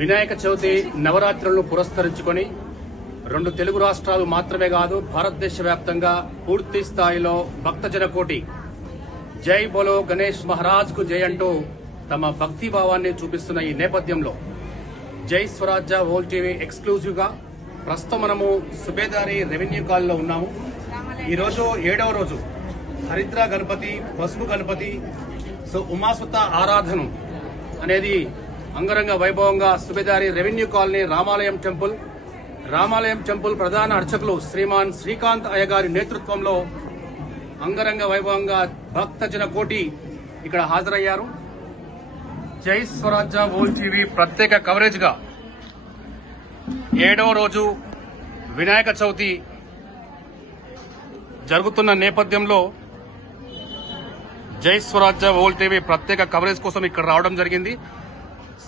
వినాయక చవితి నవరాత్రులను పురస్కరించుకొని రెండు తెలుగు రాష్ట్రాలు మాత్రమే కాదు భారతదేశ వ్యాప్తంగా పూర్తి స్థాయిలో భక్తజన కోటి జై బోలో గణేష్ మహారాజ్ కు జై అంటూ తమ భక్తి భావాన్ని చూపిస్తున్న ఈ నేపథ్యంలో జై స్వరాజ్య వరల్డ్ టీవీ ఎక్స్క్లూజివ్ గా ప్రస్తుతం మనము సుబేదారి రెవెన్యూ కాలనీలో ఉన్నాము. ఈ రోజు 7వ రోజు హరిద్ర గణపతి, పసుపు గణపతి, ఉమాసుత ఆరాధన అనేది అంగరంగ వైభవంగా సుబేదారి రెవెన్యూ కాలనీ రామాలయం టెంపుల్ ప్రధాన అర్చకులు శ్రీమాన్ శ్రీకాంత్ అయ్య గారి నేతృత్వంలో అంగరంగ వైభవంగా భక్తజన కోటి ఇక్కడ హాజరయ్యారు. జై స్వరాజ్య వరల్డ్ టీవీ ప్రత్యేక కవరేజ్ గా 7వ రోజు వినాయక చవితి జరుగుతున్న నేపథ్యంలో జై స్వరాజ్య వరల్డ్ టీవీ ప్రత్యేక కవరేజ్ కోసం ఇక్కడ రావడం జరిగింది.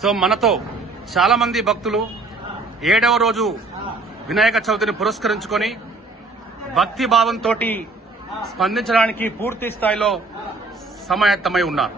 సో మనతో చాలా మంది భక్తులు 7వ రోజు వినాయక చవితిని పురస్కరించుకొని భక్తి భావంతో స్పందించడానికి పూర్తి స్థాయిలో సమాయత్తమై ఉన్నారు.